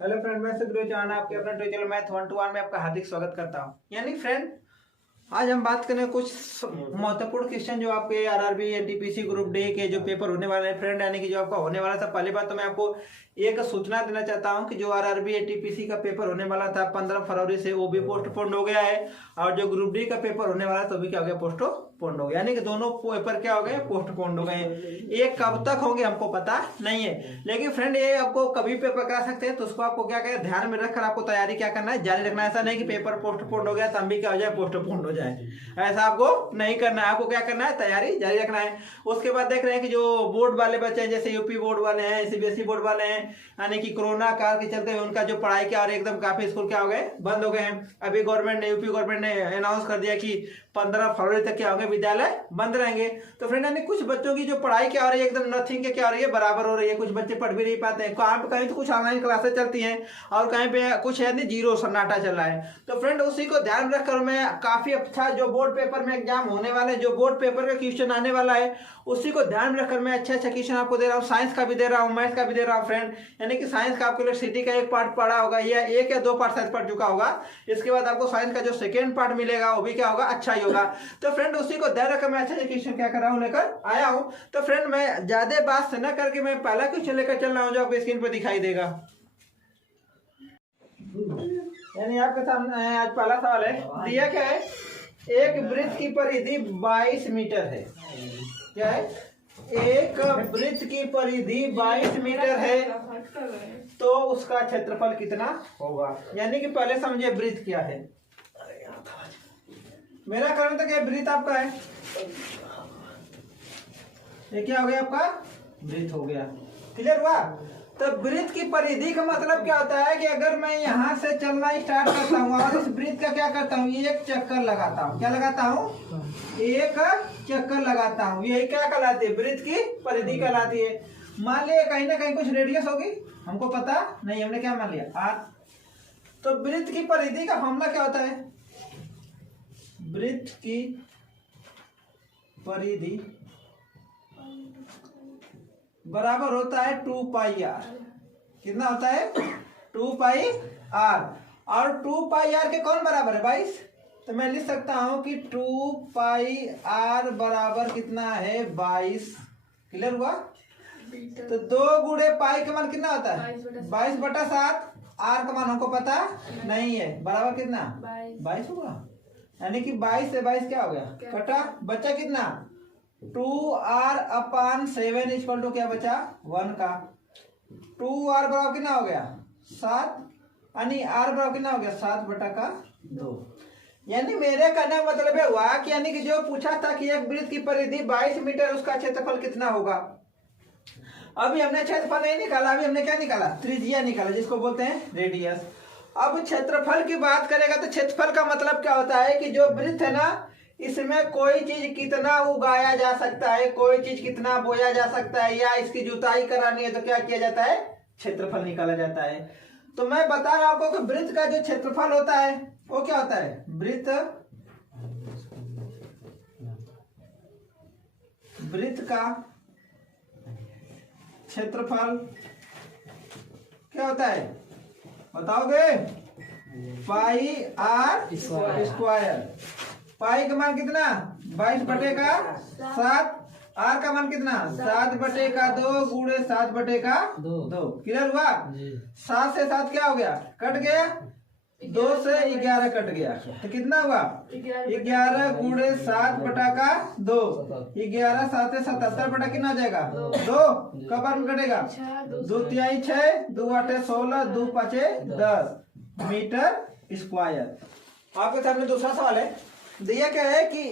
Hello friend, मैं सुखदेव चौहान आपके अपने ट्यूटोरियल मैथ 1 to 1 में आपका हार्दिक स्वागत करता हूं। यानी फ्रेंड, आज हम बात करें कुछ महत्वपूर्ण क्वेश्चन जो आपके आरआरबी एनटीपीसी ग्रुप डी के जो पेपर होने वाले हैं फ्रेंड, यानी कि जो आपका होने वाला था। पहली बात तो मैं आपको एक सूचना देना चाहता हूं कि जो आरआरबी एनटीपीसी का पेपर होने वाला था 15 फरवरी से, वो भी पोस्टपोन्ड हो गया है। और जो ग्रुप डी का पेपर होने वाला तो भी क्या हो गया, पोस्टपोन्ड हो गया। यानी कि दोनों पेपर क्या हो गए, पोस्टपोन्ड हो गए। ये कब तक होंगे हमको पता नहीं है, लेकिन फ्रेंड ये आपको कभी पेपर करा सकते हैं। तो उसको आपको क्या करें, ध्यान में रखकर आपको तैयारी क्या करना है, जारी रखना है। ऐसा नहीं कि पेपर पोस्टपोन्ड हो गया तो हम भी क्या हो जाए, पोस्टपोन्ड हो जाए, ऐसा आपको नहीं करना है। आपको क्या करना है, तैयारी जारी रखना है। उसके बाद देख रहे हैं कि जो बोर्ड वाले बच्चे हैं, जैसे यूपी बोर्ड वाले हैं, सीबीएसई बोर्ड वाले हैं, यानी कि कोरोना काल के चलते उनका जो पढ़ाई क्या और एकदम काफी स्कूल क्या हो गए, बंद हो गए हैं। अभी गवर्नमेंट ने, यूपी गवर्नमेंट ने अनाउंस कर दिया कि 15 फरवरी तक क्या होंगे, विद्यालय बंद रहेंगे। तो फ्रेंड, यानी कुछ बच्चों की जो पढ़ाई क्या हो रही है, एकदम नथिंग के क्या हो रही है, बराबर हो रही है। कुछ बच्चे पढ़ भी नहीं पाते हैं, कहाँ पे कहीं तो कुछ ऑनलाइन क्लासेस चलती हैं और कहीं पे कुछ है नहीं, जीरो सन्नाटा चल रहा है। तो फ्रेंड, उसी को ध्यान रखकर मैं काफी अच्छा जो बोर्ड पेपर में एग्जाम होने वाले, जो बोर्ड पेपर का क्वेश्चन आने वाला है, उसी को ध्यान रखकर मैं अच्छा क्वेश्चन आपको दे रहा हूँ। साइंस का भी दे रहा हूँ, मैथ्स का भी दे रहा हूँ फ्रेंड। यानी कि साइंस का आपको इलेक्ट्रिसिटी का एक पार्ट पढ़ा होगा, या एक या दो पार्ट शायद पढ़ चुका होगा। इसके बाद आपको साइंस का जो सेकेंड पार्ट मिलेगा वो भी क्या होगा, अच्छा ही होगा। तो फ्रेंड, उसी को ध्यान रखकर मैं अच्छा क्वेश्चन क्या कर रहा हूँ, लेकर आया हूँ। तो फ्रेंड, मैं ज्यादा बात से न करके मैं पहला क्वेश्चन लेकर चल रहा हूँ, जो आपको स्क्रीन पर दिखाई देगा। यानी आपके सामने आज पहला सवाल है, दिया क्या है, एक वृत्त की परिधि 22 मीटर है। क्या है, एक वृत्त की परिधि 22 मीटर है, तो उसका क्षेत्रफल कितना होगा। यानी कि पहले समझिए वृत्त क्या है। मेरा कारण तो क्या, वृत्त आपका है, ये क्या हो गया, आपका वृत्त हो गया। क्लियर हुआ। तो वृत्त की परिधि का मतलब क्या होता है कि अगर मैं यहाँ से चलना स्टार्ट करता हूँ और इस वृत्त का क्या करता हूँ, एक चक्कर लगाता हूँ। क्या लगाता हूँ, एक चक्कर लगाता हूँ। यही क्या कहलाती है, वृत्त की परिधि कहलाती है। मान लिया कहीं ना कहीं कुछ रेडियस होगी, हमको पता नहीं, हमने क्या मान लिया, आर। तो वृत्त की परिधि का फॉर्मूला क्या होता है, वृत्त की परिधि बराबर होता है 2 पाई आर। कितना होता है, 2 पाई आर। और 2 पाई आर के कौन बराबर है, 22। तो मैं लिख सकता हूं कि 2 पाई आर बराबर कितना है, 22। क्लियर हुआ। तो 2 गुणे पाई का मान कितना होता है, 22/7। आर का मान हमको पता नहीं है, बराबर कितना, 22 होगा। यानी कि 22 से 22 क्या हो गया, कटा, बचा कितना, 2r/7 इक्वल टू क्या बचा, 1 का। 2r बराबर कितना हो गया, 7। यानी r बराबर कितना हो गया, 7/2। यानी मेरे कहने का मतलब है हुआ कि, यानी कि जो पूछा था कि एक वृत्त की परिधि 22 मीटर, उसका क्षेत्रफल कितना होगा। अभी हमने क्षेत्रफल नहीं निकाला, अभी हमने क्या निकाला, त्रिज्या निकाला, जिसको बोलते हैं रेडियस। अब क्षेत्रफल की बात करेगा तो क्षेत्रफल का मतलब क्या होता है कि जो वृत्त है ना, इसमें कोई चीज कितना उगाया जा सकता है, कोई चीज कितना बोया जा सकता है, या इसकी जुताई करानी है तो क्या किया जाता है, क्षेत्रफल निकाला जाता है। तो मैं बता रहा हूं कि वृत्त का जो क्षेत्रफल होता है वो क्या होता है, वृत्त का क्षेत्रफल क्या होता है, बताओगे, पाई आर स्क्वायर। पाई का मान कितना, 22/7। आर का मान कितना, 7/2 गुणे 7/2। क्लियर हुआ। 7 से 7 क्या हो गया, कट गया, 2 से 11 कट गया, तो कितना हुआ, 11 गुणे 7/2। 11 7 से 77 बटा कितना हो जाएगा, 2। कब बार में कटेगा, 2 तिहाई 6, 2 8 16, 2 5 10 मीटर स्क्वायर। आपके सामने दूसरा सवाल है, दिया क्या है कि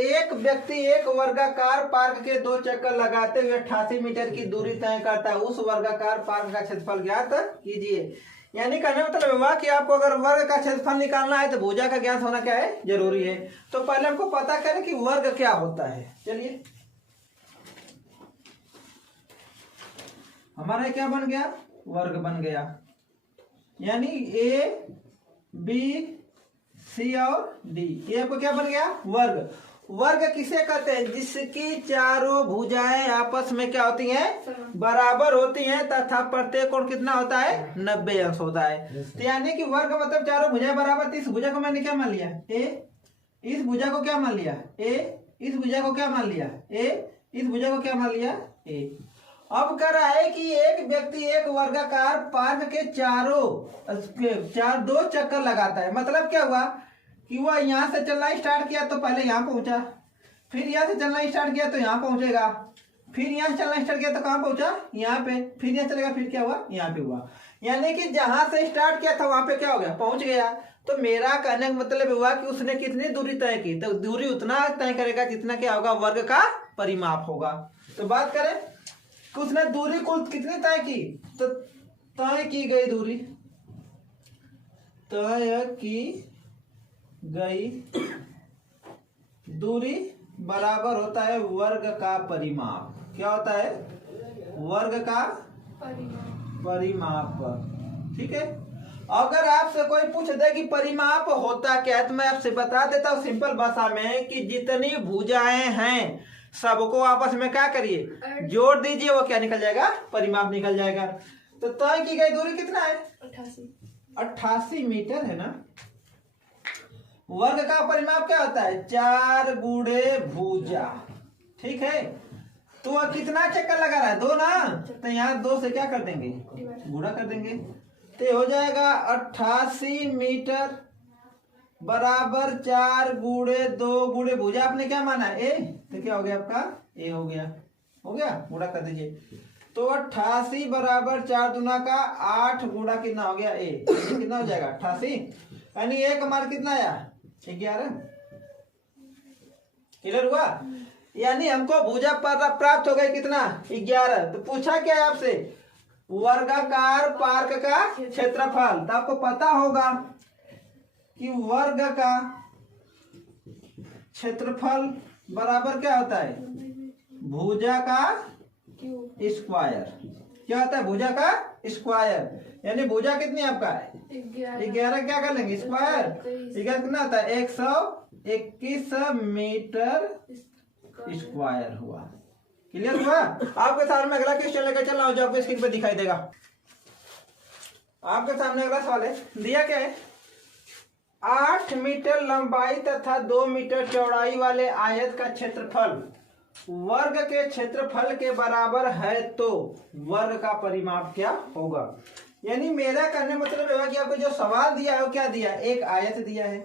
एक व्यक्ति एक वर्गाकार पार्क के 2 चक्कर लगाते हुए 88 मीटर की दूरी तय करता है, उस वर्गाकार पार्क का क्षेत्रफल ज्ञात कीजिए। यानी कहने मतलब हुआ कि आपको अगर वर्ग का क्षेत्रफल निकालना है तो भुजा का ज्ञात होना क्या है, जरूरी है। तो पहले हमको पता करें कि वर्ग क्या होता है। चलिए, हमारा क्या बन गया, वर्ग बन गया। यानी ए बी सी और डी, ये आपको क्या बन गया, वर्ग। वर्ग किसे कहते हैं? जिसकी चारों भुजाएं आपस में क्या होती हैं? बराबर होती हैं तथा प्रत्येक कोण कितना होता है? 90 अंश होता है। तो यानी कि वर्ग मतलब चारों भुजाएं बराबर। तो इस भुजा को मैंने क्या मान लिया? ए। इस भुजा को क्या मान लिया? ए। इस भुजा को क्या मान लिया? ए। इस भुजा को क्या मान लिया? ए। अब कर रहा है कि एक व्यक्ति एक वर्गाकार पार्क के दो चक्कर लगाता है। मतलब क्या हुआ कि वह यहाँ से चलना स्टार्ट किया तो पहले यहाँ पहुंचा, फिर यहाँ से चलना स्टार्ट किया तो यहाँ पहुंचेगा, फिर यहाँ से चलना स्टार्ट किया तो कहाँ पहुंचा? यहाँ पे, फिर यहाँ चलेगा, फिर क्या हुआ? यहाँ पे हुआ। यानी कि जहां से स्टार्ट किया था वहां पे क्या हो गया? पहुंच गया। तो मेरा कहने का मतलब हुआ कि उसने कितनी दूरी तय की? तो दूरी उतना तय करेगा जितना क्या होगा? वर्ग का परिमाप होगा। तो बात करें कि उसने दूरी कुल कितनी तय की? तो तय की गई दूरी, तय की गई दूरी बराबर होता है वर्ग का परिमाप। क्या होता है? वर्ग का परिमाप। ठीक है। अगर आपसे कोई पूछ दे कि परिमाप होता क्या है, तो मैं आपसे बता देता हूँ सिंपल भाषा में कि जितनी भुजाएं हैं सबको आपस में क्या करिए? जोड़ दीजिए, वो क्या निकल जाएगा? परिमाप निकल जाएगा। तो तय की गई दूरी कितना है? 88 मीटर है ना। वर्ग का परिमाप क्या होता है? 4 गुणे भुजा। ठीक है। तो वह कितना चक्कर लगा रहा है? 2 ना। तो यहाँ 2 से क्या कर देंगे? गुणा कर देंगे। तो हो जाएगा 88 मीटर बराबर 4 गुणे 2 गुणे भुजा आपने क्या माना? ए। तो क्या हो गया आपका? ए हो गया। हो गया, गुणा कर दीजिए। तो 88 बराबर 4 दूना का 8 गुणा कितना हो गया? ए। कितना हो जाएगा? 88। यानी ए का मान कितना आया? 11। क्लियर हुआ? यानी हमको भुजा प्राप्त हो गई कितना? 11। तो पूछा क्या है आपसे? वर्गाकार पार्क का क्षेत्रफल। तो आपको पता होगा कि वर्ग का क्षेत्रफल बराबर क्या होता है? भुजा का स्क्वायर। क्या होता है? भुजा का स्क्वायर। यानी भुजा कितनी आपका है? 11। क्या कर लेंगे? स्क्वायर। 11 कितना होता है? 121 मीटर स्क्वायर हुआ। क्लियर हुआ? आपके सामने अगला क्वेश्चन लेकर चल रहा हूं जो आपको स्क्रीन पर दिखाई देगा। आपके सामने अगला सवाल है, दिया क्या है? 8 मीटर लंबाई तथा 2 मीटर चौड़ाई वाले आयत का क्षेत्रफल वर्ग के क्षेत्रफल के बराबर है तो वर्ग का परिमाप क्या होगा? यानी मेरा करने मतलब है कि आपको जो सवाल दिया है वो क्या दिया? एक आयत दिया है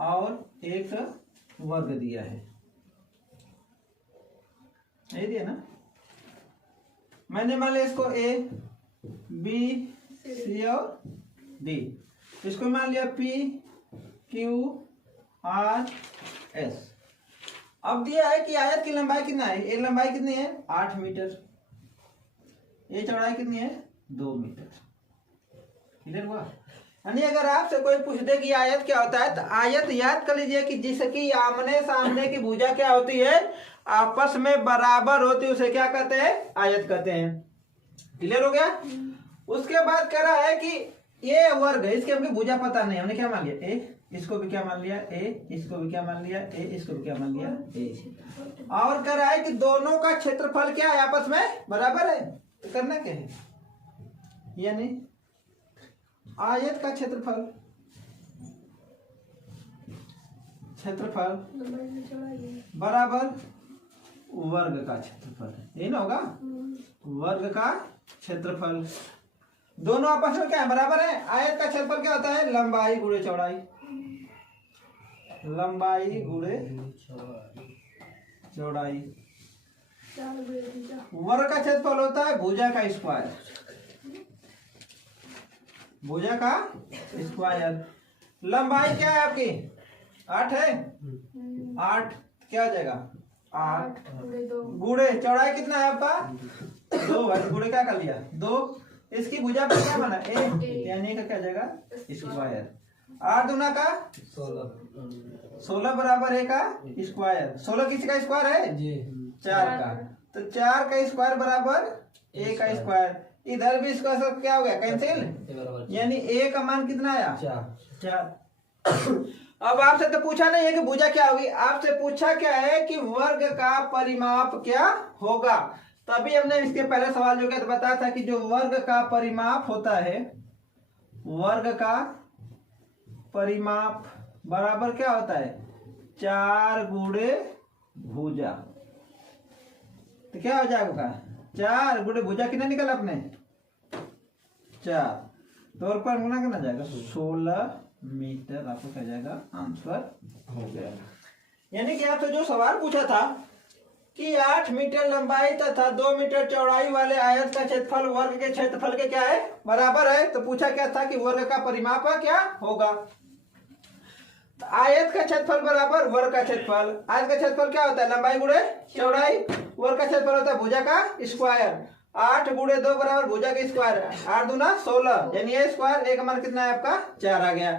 और एक वर्ग दिया है। नहीं दिया ना? मैंने मान लिया इसको ए, बी, सी और डी। इसको मान लिया पी, क्यू, आर, एस। अब दिया है कि आयत की लंबाई कितना है? एक लंबाई कितनी है? 8 मीटर। ये चौड़ाई कितनी है? 2 मीटर। क्लियर हुआ? यानी अगर आपसे कोई पूछ दे कि आयत क्या होता है, तो आयत याद कर लीजिए कि जिसकी आमने सामने की भुजा क्या होती है? आपस में बराबर होती है, उसे क्या कहते हैं? आयत कहते हैं। क्लियर हो गया? उसके बाद कह रहा है कि ये वर्ग है, इसकी हमको भुजा पता नहीं, हमने क्या मान लिया? ए। इसको भी क्या मान लिया? ए। इसको भी क्या मान लिया? ए। इसको भी क्या मान लिया? ए। और कह रहा है कि दोनों का क्षेत्रफल क्या है? आपस में बराबर है। तो करना क्या है? यानी आयत का क्षेत्रफल बराबर वर्ग का क्षेत्रफल। यही ना होगा? वर्ग का क्षेत्रफल। दोनों आपस में क्या है? बराबर है। आयत का क्षेत्रफल क्या होता है? लंबाई गुणे चौड़ाई। लंबाई गुणे चौड़ाई। वर्ग का क्षेत्रफल होता है भुजा का स्क्वायर। भुजा का स्क्वायर। लंबाई क्या है आपकी? 8 है। 8 क्या हो जाएगा? 8 गुणे चौड़ाई कितना है आपका? 2 है। गुणे क्या कर लिया? 2। इसकी भुजा पर क्या बना? ए। यानी का क्या जाएगा? स्क्वायर। 8 दूना का 16 बराबर है का स्क्वायर। 16 किसी का स्क्वायर है? 4 का। तो 4 का स्क्वायर बराबर ए का स्क्वायर। इधर भी इसका सब क्या हो गया? कैंसिल। यानी ए का मान कितना आया? 4। अब आपसे तो पूछा नहीं है कि भुजा क्या होगी, आपसे पूछा क्या है कि वर्ग का परिमाप क्या होगा। तभी हमने इसके पहले सवाल जो किया तो बताया था कि जो वर्ग का परिमाप होता है, वर्ग का परिमाप बराबर क्या होता है, 4 गुणे भुजा। तो क्या हो जाएगा, 4 गुणे भुजा कितना निकला अपने 4, तो और पर गुना करना जाएगा 16 मीटर, आपको क्या जाएगा आंसर हो गया। यानी कि आपसे जो सवाल पूछा था कि 8 मीटर लंबाई तथा 2 मीटर चौड़ाई वाले आयत का क्षेत्रफल वर्ग के क्षेत्रफल के क्या है बराबर है, तो पूछा क्या था कि वर्ग का परिमाप क्या होगा। तो आयत का क्षेत्रफल बराबर वर्ग का क्षेत्रफल। आयत का क्षेत्रफल क्या होता है, लंबाई गुणे चौड़ाई। वर्ग का क्षेत्रफल होता है भुजा का स्क्वायर। 8 गुणे 2 बराबर भुजा का स्क्वायर, 8 दूना 16, यानी ये स्क्वायर, एक मान कितना है आपका 4 आ गया।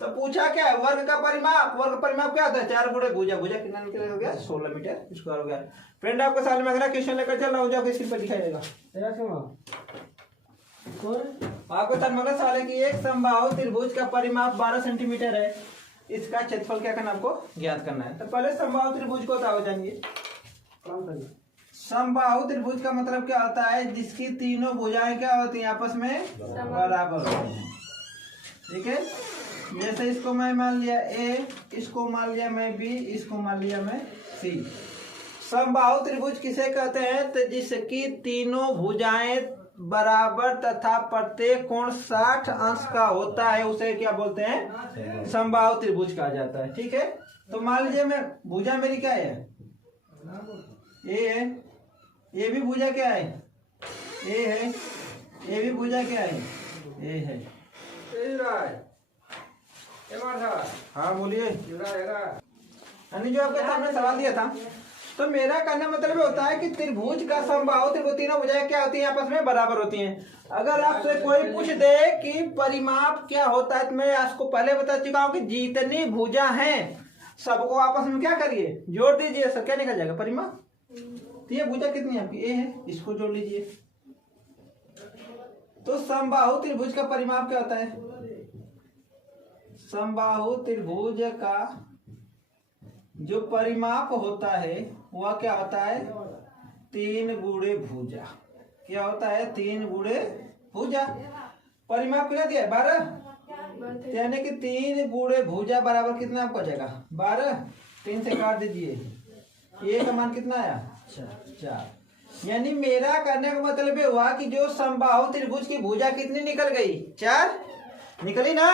तो पूछा क्या है वर्ग का परिमाप, वर्ग परिमाप क्या होता है 4 गुणे भुजा, भुजा कितना निकले हो गया 16 मीटर स्क्वायर हो गया। फ्रेंड आपको साल में अगला क्वेश्चन लेकर चल रहा हूँ, जो आपको स्क्रीन पर दिखाई देगा। आपको साल में अगला सवाल है कि एक समबाहु त्रिभुज का परिमाप 12 सेंटीमीटर है, इसका क्षेत्रफल क्या करना आपको ज्ञात करना है। तो पहले समबाहु त्रिभुज को बताओ जानिए। समबाहु त्रिभुज का मतलब क्या होता है, जिसकी तीनों भुजाएं क्या होती हैं आपस में बराबर होती हैं। ठीक है, जैसे इसको मैं मान लिया ए, इसको मान लिया मैं बी, इसको मान लिया मैं सी। समबाहु त्रिभुज किसे कहते हैं, तो जिसकी तीनों भुजाएं बराबर तथा प्रत्येक कोण 60 अंश का होता है, उसे क्या बोलते हैं समबाहु त्रिभुज कहा जाता है। ठीक है, तो मान लीजिए मैं भुजा मेरी क्या है ए है, ये भी भुजा क्या है ए है, ये भी भुजा क्या है ए है। हाँ बोलिए। यानी जो आपके सामने सवाल दिया था, तो मेरा कहने मतलब होता है कि त्रिभुज का समबाहु त्रिभुज तीनों भुजाएं क्या होती हैं आपस में बराबर होती हैं। अगर आपसे कोई पूछ दे कि परिमाप क्या होता है, तो मैं आपको पहले बता चुका हूं कि जितनी भुजा हैं सबको आपस में क्या करिए जोड़ दीजिए, सब क्या निकल जाएगा परिमाप। तो ये भुजा कितनी आपकी ए है, इसको जोड़ लीजिए। तो समबाहु त्रिभुज का परिमाप क्या होता है, समबाहु त्रिभुज का जो परिमाप होता है वह क्या होता है 3 गुणे भुजा। क्या होता है 3 गुणे भुजा। परिमाप कितना दिया है 12, यानी कि 3 गुणे भुजा बराबर कितना आपको हो जाएगा 12। 3 से काट दीजिए, ए का मान कितना आया 4। यानी मेरा करने का मतलब ये हुआ कि जो समबाहु त्रिभुज की भुजा कितनी निकल गई 4 निकली ना,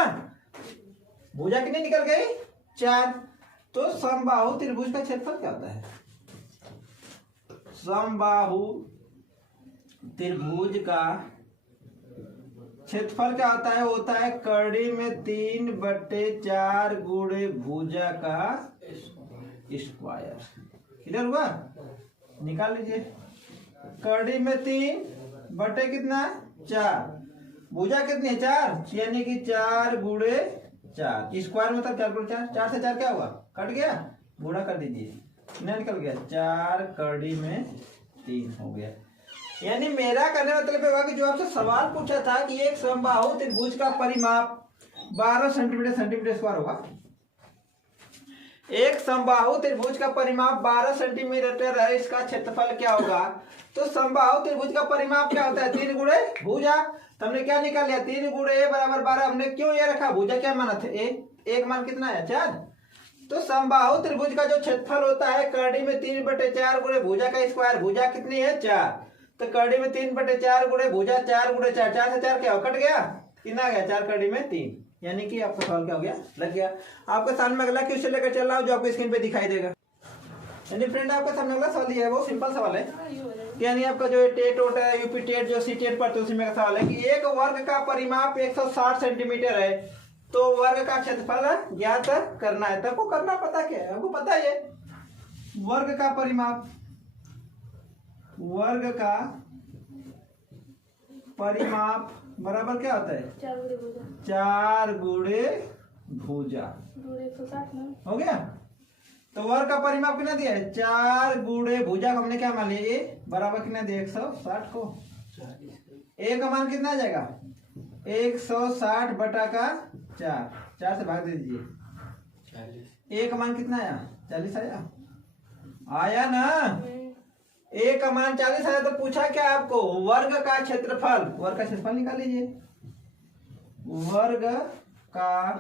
भुजा कितनी निकल गई 4। तो समबाहु त्रिभुज का क्षेत्रफल क्या होता है, समबाहु त्रिभुज का क्षेत्रफल क्या होता है, होता है करड़ी में 3/4 गुणे भुजा का स्क्वायर। क्लियर हुआ, निकाल लीजिए। करड़ी में 3 बटे कितना 4, भुजा कितनी है 4, यानी कि 4 गुणे 4, स्क्वायर मतलब 4 गुणे 4, 4 से 4 क्या हुआ कट गया, गुणा कर दीजिए, कितना निकल गया 4 करड़ी में 3 हो गया। यानी मेरा करने का मतलब होगा कि जो आपसे सवाल पूछा था कि एक समबाहु त्रिभुज का परिमाप 12 सेंटीमीटर स्क्वायर होगा, एक समबाहु त्रिभुज का परिमाप 12 सेंटीमीटर है, इसका क्षेत्रफल क्या होगा। तो समबाहु त्रिभुज का परिमाप क्या होता है 3 गुणे भुजा। तो हमने क्या निकाल लिया 3 गुणे ए बराबर 12। हमने क्यों ये रखा, भुजा क्या माना थे ए, एक मान कितना है 4। तो समबाहु त्रिभुज का जो क्षेत्रफल होता है करड़ी में 3/4 गुणे भुजा का स्क्वायर, भुजा कितनी है 4। तो करड़ी में 3/4 गुणे भुजा 4 गुणे 4, 4 से 4 क्या हो कट गया, कितना आ गया 4 करड़ी में 3। यानी कि आपका सवाल क्या हो गया लग गया। आपके सामने में अगला क्वेश्चन लेकर चल रहा हूं जो आपको स्क्रीन पे दिखाई देगा। यानी फ्रेंड आपके सामने अगला सवाल दिया है वो सिंपल सवाल है, यानी आपका जो टेट होता है यूपी टेट जो सी टेट पढ़ते उसी में का सवाल है कि एक वर्ग का परिमाप 160 सेंटीमीटर है, तो वर्ग का क्षेत्रफल ज्ञात करना है। तब को करना पता क्या है, आपको पता है वर्ग का परिमाप, वर्ग का परिमाप बराबर क्या होता है 4 गुणे भुजा हो गया। तो वर्ग का परिमाप कितना दिया है 4 गुणे भुजा, हमने क्या मान लिया ए बराबर कितना दिया 160 को, ए का मान कितना आ जाएगा 160 बटा का 4, 4 से भाग दे दीजिए ए का मान कितना आया? 40 आया। आया ना? ए का मान 40 आया तो पूछा क्या आपको? वर्ग का क्षेत्रफल। वर्ग का क्षेत्रफल निकाल लीजिए। वर्ग का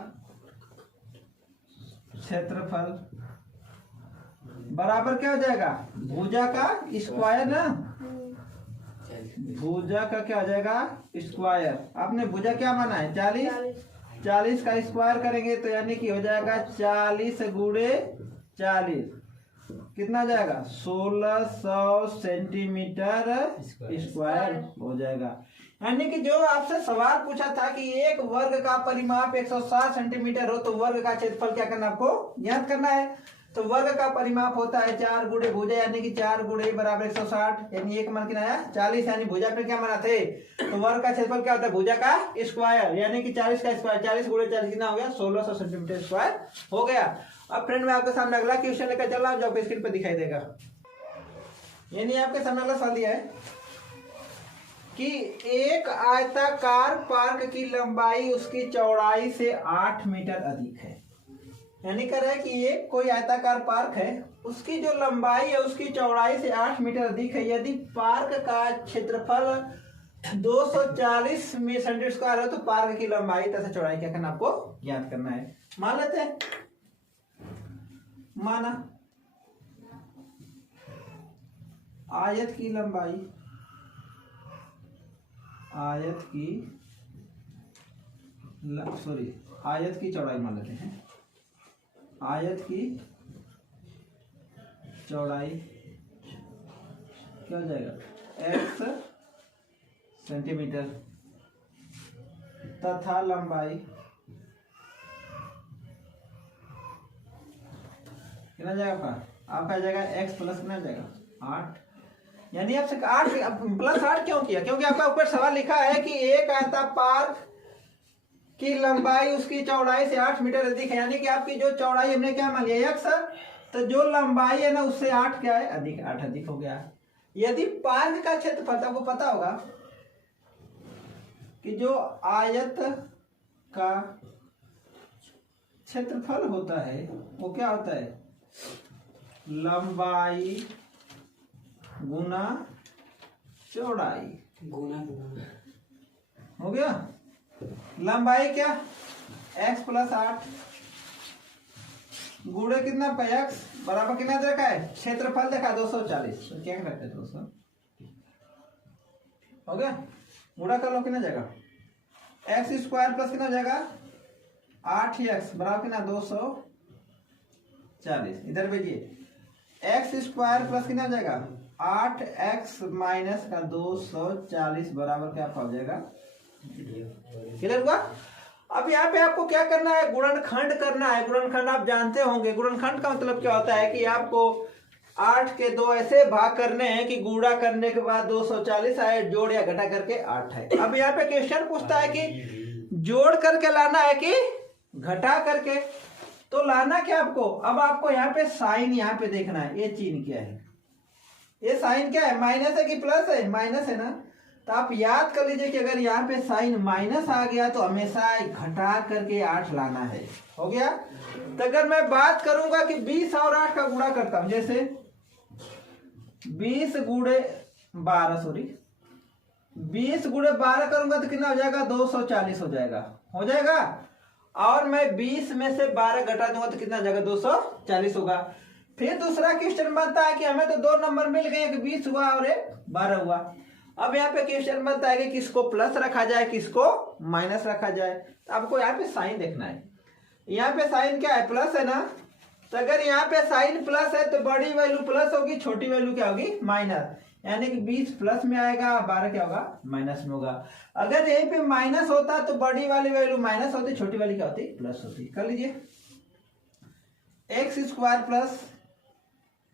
क्षेत्रफल बराबर क्या हो जाएगा? भुजा का स्क्वायर ना। भुजा का क्या हो जाएगा? स्क्वायर। आपने भुजा क्या माना है? 40। 40 का स्क्वायर करेंगे तो यानी कि हो जाएगा 40 गुणे 40 कितना जाएगा? 1600 सेंटीमीटर स्क्वायर हो जाएगा। यानी कि जो आपसे सवाल पूछा था कि एक वर्ग का परिमाप 160 सेंटीमीटर हो तो वर्ग का क्षेत्रफल क्या करना आपको? याद करना है। तो वर्ग का परिमाप होता है 4 गुणे भुजा, यानी कि 4 गुणे बराबर 160, यानी एक मान कितना आया? 40, यानी भुजा पे क्या माना थे? तो वर्ग का क्षेत्रफल क्या होता है? भुजा का स्क्वायर, यानी कि 40 का स्क्वायर। 40 गुणे 40 कितना हो गया? 1600 सेंटीमीटर स्क्वायर हो गया। अब फ्रेंड मैं आपके सामने अगला क्वेश्चन लेकर चल रहा हूं जो आपको स्क्रीन पर दिखाई देगा। यानी आपके सामने अगला सवाल दिया है कि एक आयताकार पार्क की लंबाई उसकी चौड़ाई से 8 मीटर अधिक है। यानी कह रहा है कि ये कोई आयताकार पार्क है, उसकी जो लंबाई है उसकी चौड़ाई से 8 मीटर अधिक है। यदि पार्क का क्षेत्रफल 240 सेंटीमीटर स्क्वायर है तो पार्क की लंबाई तथा चौड़ाई क्या करना आपको? ज्ञात करना है। मान लेते हैं। माना आयत की लंबाई, आयत की चौड़ाई मान लेते हैं। आयत की चौड़ाई क्या हो जाएगा? x सेंटीमीटर तथा लंबाई कितना जाएगा? आपका जाएगा x प्लस कितना जाएगा? 8। यानी आपसे 8 प्लस 8 क्यों किया? क्योंकि आपका ऊपर सवाल लिखा है कि एक आयता पार्क की लंबाई उसकी चौड़ाई से 8 मीटर अधिक है। यानी कि आपकी जो चौड़ाई हमने क्या मान लिया? x, तो जो लंबाई है ना उससे 8 क्या है? अधिक। 8 अधिक हो गया। यदि पार्क का क्षेत्रफल, आपको पता होगा कि जो आयत का क्षेत्रफल होता है वो क्या होता है? लंबाई गुना चौड़ाई हो गया। लंबाई क्या? x प्लस 8 गुणे कितना पे x बराबर कितना देखा है? क्षेत्रफल देखा 240, तो क्या करते हैं? 200 हो गया। गुणा कर लो, कितना जाएगा? x स्क्वायर प्लस कितना जाएगा? 8x बराबर कितना? 240। इधर भेजिए। x स्क्वायर प्लस कितना जाएगा? 8x माइनस का 240 बराबर क्या हो जाएगा? क्लियर हुआ? अब यहाँ पे आपको क्या करना है? गुणनखंड करना है। गुणनखंड आप जानते होंगे। गुणनखंड का मतलब क्या होता है कि आपको 8 के 2 ऐसे भाग करने हैं कि गुणा करने के बाद 240 आए, जोड़ या घटा करके 8 है। अब यहाँ पे क्वेश्चन पूछता है कि जोड़ करके लाना है कि घटा करके? तो लाना क्या आपको? अब आपको यहाँ पे साइन यहाँ पे देखना है। ये चिन्ह क्या है? ये साइन क्या है? माइनस है कि प्लस है? माइनस है ना। तो आप याद कर लीजिए कि अगर यहाँ पे साइन माइनस आ गया तो हमेशा घटा करके 8 लाना है। हो गया। तो अगर मैं बात करूंगा कि 20 और 8 का गुणा करता हूं, जैसे 20 गुणे 12 करूंगा तो कितना हो जाएगा? 240 हो जाएगा। हो जाएगा। और मैं 20 में से 12 घटा दूंगा तो कितना जाएगा? 240 होगा। फिर दूसरा क्वेश्चन बनता है कि हमें तो 2 नंबर मिल गए, एक 20 हुआ और एक 12 हुआ। अब यहाँ पे क्वेश्चन बनता है कि किसको प्लस रखा जाए, किसको माइनस रखा जाए। तो आपको यहाँ पे साइन देखना है। यहाँ पे साइन क्या है? प्लस है ना। तो अगर यहाँ पे साइन प्लस है तो बड़ी वैल्यू प्लस होगी, छोटी वैल्यू क्या होगी? माइनस। यानी कि 20 प्लस में आएगा, 12 क्या होगा? माइनस में होगा। अगर यहीं पे माइनस होता तो बड़ी वाली वैल्यू माइनस होती, छोटी वाली क्या होती? प्लस होती। कर लीजिए। X square plus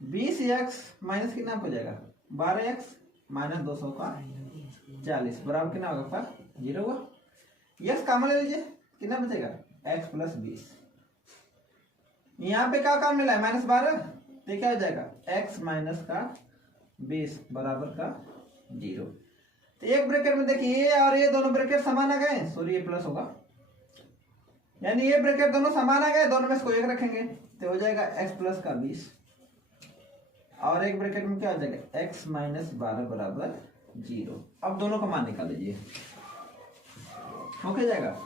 20x minus कितना हो जाएगा? 12x माइनस 200 का 40 बराबर कितना होगा? 0 हुआ। यस कॉमन ले लीजिए, कितना बचेगा? x plus 20। यहाँ पे क्या काम मिला है? -12। तो क्या हो जाएगा? x माइनस का 20 बराबर का 0। तो एक ब्रैकेट में देखिए ये और ये दोनों ब्रैकेट समान आ गए, सॉरी ये प्लस होगा। यानी ये ब्रैकेट दोनों समान आ गए, दोनों में इसको 1 रखेंगे तो हो जाएगा x प्लस का 20 और एक ब्रैकेट में क्या हो जाएगा x माइनस 12 बराबर 0। अब दोनों का मान निकाल लीजिए, हो क्या जाएगा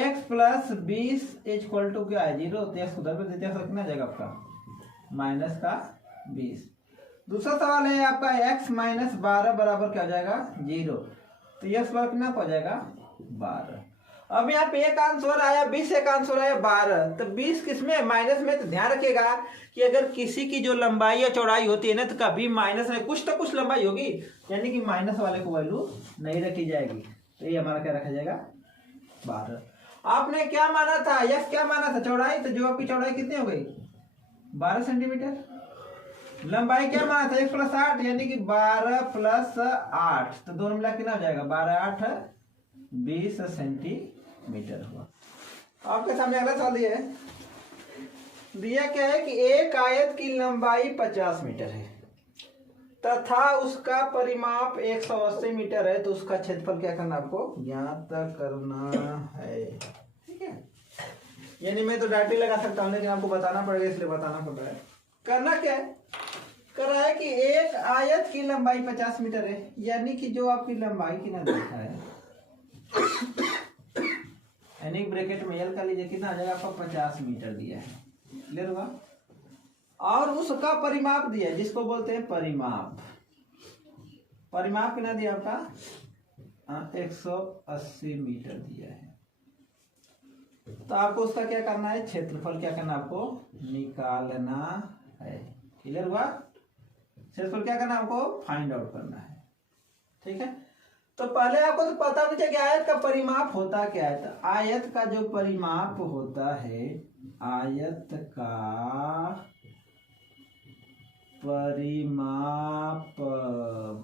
x प्लस 20 इक्वल टू क्या है 0, तो x उधर पे देते हैं कितना जाएगा आपका माइनस का 20। दूसरा सवाल है आपका x माइनस 12 बराबर क्या हो जाएगा 0, तो यह सवाल कितना हो जाएगा 12। अब यहाँ पे एक आंसर आया 20, एक आंसर आया 12, तो 20 किसमें माइनस में। तो ध्यान रखिएगा कि अगर किसी की जो लंबाई या चौड़ाई होती है ना, तो कभी माइनस में कुछ तो कुछ लंबाई होगी, यानी कि माइनस वाले को वैल्यू नहीं रखी जाएगी। तो ये हमारा क्या रखा जाएगा 12। आपने क्या माना था, यस क्या माना था चौड़ाई, तो जो आपकी चौड़ाई कितनी हो गई 12 सेंटीमीटर। लंबाई क्या माना था 1 प्लस 8, यानी कि 12 प्लस 8, तो दोनों मिला कितना हो जाएगा 12 8 20 सेंटीमीटर हुआ। आपके सामने अगला सवाल दिया क्या है कि एक आयत की लंबाई 50 मीटर है तथा उसका परिमाप 180 मीटर है, तो उसका क्षेत्रफल क्या करना आपको ज्ञात करना है। ठीक है, यानी मैं तो डायरेक्टली लगा सकता हूँ, लेकिन आपको बताना पड़ेगा, इसलिए बताना पड़ रहा है। करना क्या है, कर रहा है कि एक आयत की लंबाई 50 मीटर है, यानी कि जो आपकी लंबाई की ना देखा है यानी ब्रैकेट में एल का लीजिए कितना आ जाएगा आपका 50 मीटर दिया है, क्लियर हुआ। और उसका परिमाप दिया है, जिसको बोलते हैं परिमाप। परिमाप कितना दिया आपका 180 मीटर दिया है, तो आपको उसका क्या करना है क्षेत्रफल क्या करना आपको निकालना है, क्लियर हुआ। क्षेत्रफल क्या करना है आपको फाइंड आउट करना है। ठीक है, तो पहले आपको तो पता भी चाहिए कि आयत का परिमाप होता क्या है। तो आयत का जो परिमाप होता है, आयत का परिमाप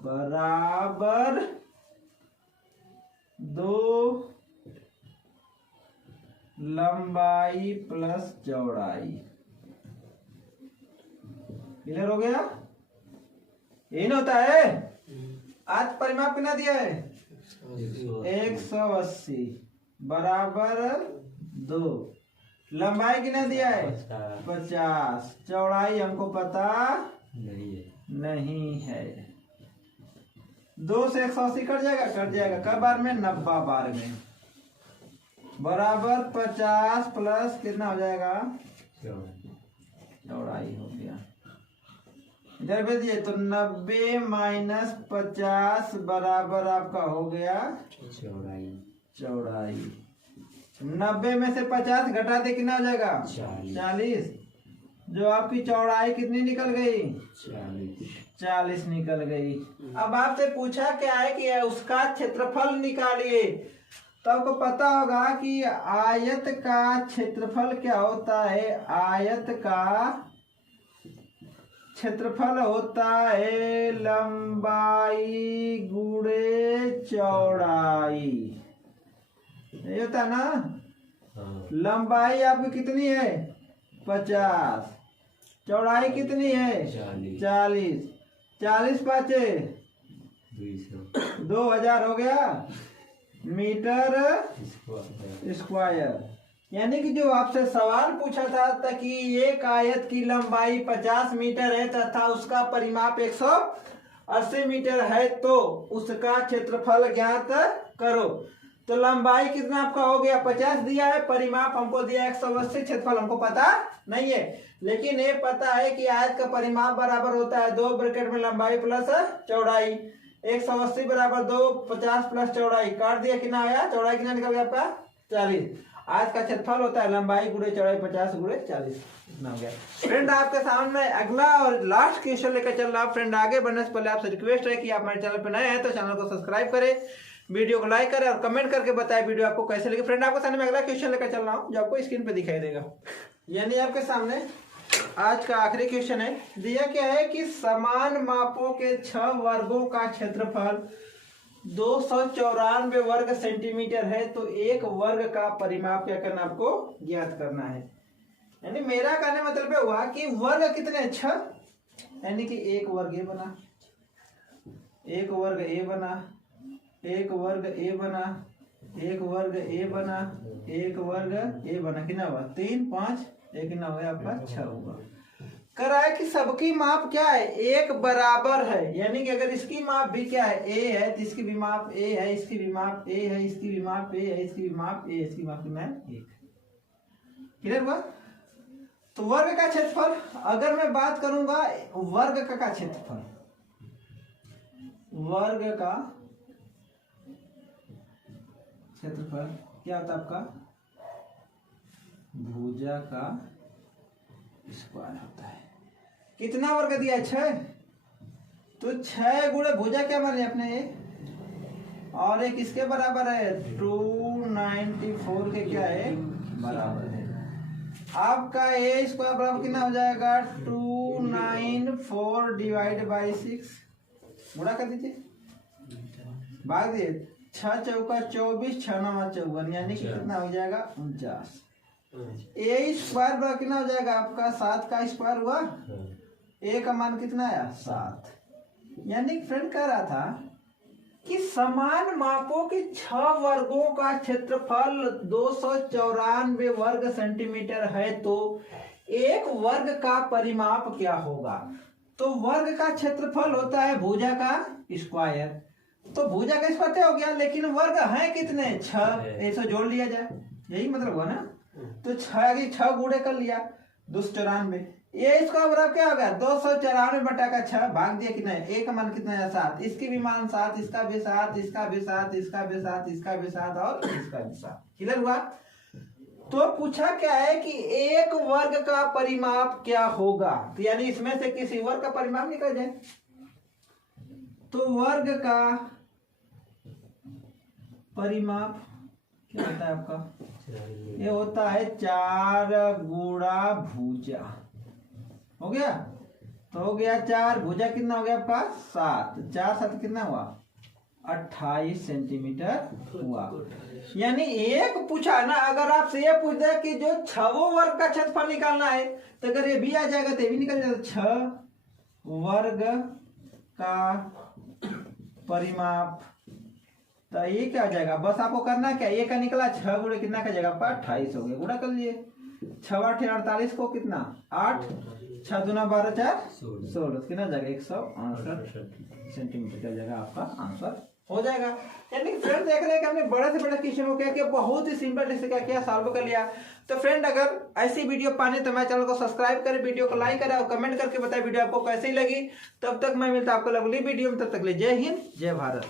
बराबर 2 लंबाई प्लस चौड़ाई। क्लियर हो गया, यही ना होता है। आज परिमाप कितना दिया है 180 बराबर 2, लंबाई कितना दिया है 50, चौड़ाई हमको पता नहीं है। 2 से 180 कट जाएगा कब बार में 90 बार में, बराबर 50 प्लस कितना हो जाएगा चौड़ाई हो गया। इधर भेज दिए तो 90 माइनस 50 बराबर आपका हो गया चौड़ाई। 90 में से 50 घटा दे कितना हो जाएगा 40, जो आपकी चौड़ाई कितनी निकल गई 40 निकल गई। अब आपसे पूछा क्या है कि उसका क्षेत्रफल निकालिए, तो आपको पता होगा कि आयत का क्षेत्रफल क्या होता है। आयत का क्षेत्रफल होता है लंबाई गुणे चौड़ाई, ये होता ना। लंबाई आपकी कितनी है 50, चौड़ाई कितनी है 40, 40 पाँचे 2000 हो गया मीटर स्क्वायर। यानी कि जो आपसे सवाल पूछा था कि एक आयत की लंबाई 50 मीटर है तथा उसका परिमाप 180 मीटर है, तो उसका क्षेत्रफल ज्ञात करो। तो लंबाई कितना आपका हो गया 50 दिया है, परिमाप हमको दिया 180, क्षेत्रफल हमको पता नहीं है, लेकिन ये पता है कि आयत का परिमाप बराबर होता है 2 ब्रैकेट में लंबाई प्लस चौड़ाई। 180 बराबर 2, 50 प्लस चौड़ाई, काट दिया कितना आया, चौड़ाई कितना निकल गया आपका 40। आज का क्षेत्रफल होता है लंबाई गुणे चौड़ाई 50 गुणे 40, इतना हो गया। फ्रेंड आपके सामने अगला और लास्ट क्वेश्चन लेकर चल रहा। फ्रेंड आगे बढ़ने से पहले आपसे रिक्वेस्ट है कि आप हमारे चैनल पर नए हैं तो चैनल को सब्सक्राइब करें, वीडियो को लाइक करें और कमेंट करके बताएं वीडियो आपको कैसे लगे। फ्रेंड आपके सामने अगला क्वेश्चन लेकर चल रहा हूँ जो आपको स्क्रीन पे दिखाई देगा। यानी आपके सामने आज का आखिरी क्वेश्चन है। दिया क्या है कि समान मापों के 6 वर्गों का क्षेत्रफल 294 वर्ग सेंटीमीटर है, तो एक वर्ग का परिमाप क्या करना आपको ज्ञात करना है। यानी मेरा कहने मतलब हुआ कि वर्ग कितने 6, यानी कि एक वर्ग ए बना, एक वर्ग ए बना, एक वर्ग ए बना, एक वर्ग ए बना, एक वर्ग ए बना, कितना हुआ 3 5, एक कितना हो गया आपका 6 हुआ। कर रहा है कि सबकी माप क्या है, एक बराबर है, यानी कि अगर इसकी माप भी क्या है ए है तो इसकी भी माप ए है, इसकी भी माप ए है, इसकी भी माप ए है, इसकी भी माप ए है, इसकी माप में एक। क्लियर हुआ। तो वर्ग का क्षेत्रफल, अगर मैं बात करूंगा वर्ग का क्षेत्रफल, वर्ग का क्षेत्रफल क्या होता है आपका, भुजा का स्क्वायर होता है। कितना वर्ग दिया है 6, तो 6 गुणे भुजा क्या माने अपने ये, और एक इसके बराबर है 294 के क्या है बराबर है। आपका ए स्क्वायर बराबर कितना हो जाएगा 294 डिवाइड बाई 6, गुणा कर दीजिए, भाग दिए, 6 चौका 24, 6 9 54, यानी कि कितना हो जाएगा 49। ए स्क्वायर बराबर कितना हो जाएगा आपका 7 का स्क्वायर हुआ, ए का मान कितना आया 7। यानी फ्रेंड कह रहा था कि समान मापों के 6 वर्गों का क्षेत्रफल 294 वर्ग सेंटीमीटर है, तो एक वर्ग का परिमाप क्या होगा। तो वर्ग का क्षेत्रफल होता है भुजा का स्क्वायर, तो भुजा का स्क्वायर हो गया, लेकिन वर्ग है कितने 6, ऐसा जोड़ लिया जाए, यही मतलब हुआ ना। तो 6 गुणे कर लिया 294, ये इसका बराबर क्या हो गया 294 बटा का 6, भाग दिया कितना है, ए का मान कितना है 7, इसकी भी मान 7, इसका भी 7, इसका भी 7, इसका भी 7, इसका भी 7 और इसका भी 7। क्लियर हुआ। तो पूछा क्या है कि एक वर्ग का परिमाप क्या होगा, तो यानी इसमें से किसी वर्ग का परिमाप निकल जाए। तो वर्ग का परिमाप क्या होता है आपका, ये होता है 4 गुणा भुजा, हो गया। तो हो गया 4, भुजा कितना हो गया आपका 7, 4 7 कितना हुआ 28 सेंटीमीटर हुआ। यानी एक पूछा ना, अगर आपसे ये पूछ दे कि जो 6 वर्ग का क्षेत्रफल निकालना है, तो अगर ये भी आ जाएगा तो ये भी निकल जाएगा, 6 वर्ग का परिमाप, तो ये क्या हो जाएगा, बस आपको करना क्या, ये का निकला 6 गुणे कितना का जाएगा आपका 28 हो गया, गुणा कर लिए, 6 8 48 को कितना 8, 6 दूना 12 4 16, कितना जाएगा 168 सेंटीमीटर का जाएगा आपका आंसर हो जाएगा। यानी फ्रेंड देख रहे हैं कि हमने बड़े से बड़े क्वेश्चन को क्या किया, बहुत ही सिंपल से क्या किया सॉल्व कर लिया। तो फ्रेंड अगर ऐसी वीडियो पाने तो मेरे चैनल को सब्सक्राइब करें, वीडियो को लाइक करें और कमेंट करके बताएं वीडियो आपको कैसी लगी। तब तक मैं मिलता आपको अगली वीडियो में, तब तक ले जय हिंद जय भारत।